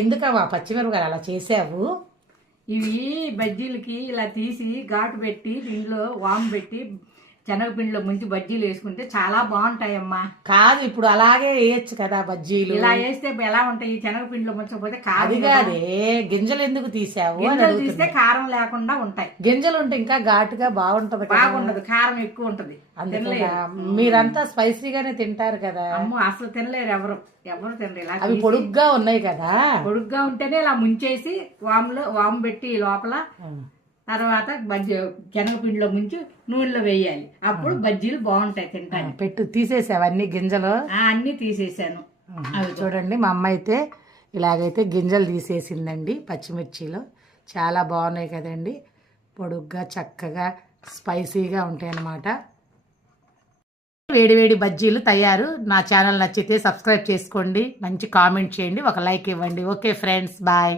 ఎందుకమ్మా పచ్చిమిరపకాయలు అలా చేసావు? ఇవి బజ్జీలకి ఇలా తీసి ఘాటు పెట్టి దీంట్లో వాము పెట్టి శనగపిండిలో ముంచి బజ్జీలు వేసుకుంటే చాలా బాగుంటాయమ్మా. కాదు, ఇప్పుడు అలాగే వేయచ్చు కదా బజ్జీలు. ఇలా వేస్తే ఎలా ఉంటాయి? శనగపిండిలో ముంచకపోతే అది కాదే, గింజలు ఎందుకు తీసావు? గింజలు తీస్తే కారం లేకుండా ఉంటాయి. గింజలు ఉంటే ఇంకా ఘాటుగా బాగుంటది. బాగుండదు, కారం ఎక్కువ ఉంటది. మీరంతా స్పైసీగానే తింటారు కదా. అమ్మో అసలు తినలేరు ఎవరు తినలేరు. అవి పొడుగ్గా ఉన్నాయి కదా. పొడుగ్గా ఉంటేనే ఇలా ముంచేసి వాము పెట్టి లోపల తర్వాత శనగపిండిలో ముంచి నూనెలో వేయాలి. అప్పుడు బజ్జీలు బాగుంటాయి తింటాను. తీసేసావు అన్ని గింజలు? అన్ని తీసేసాను. అవి చూడండి, మా అమ్మ అయితే ఇలాగైతే గింజలు తీసేసిందండి. పచ్చిమిర్చిలో చాలా బాగున్నాయి కదండి, పొడుగ్గా చక్కగా స్పైసీగా ఉంటాయి అన్నమాట. వేడివేడి బజ్జీలు తయారు. నా ఛానల్ నచ్చితే సబ్స్క్రైబ్ చేసుకోండి, మంచి కామెంట్ చేయండి, ఒక లైక్ ఇవ్వండి. Okay friends, bye.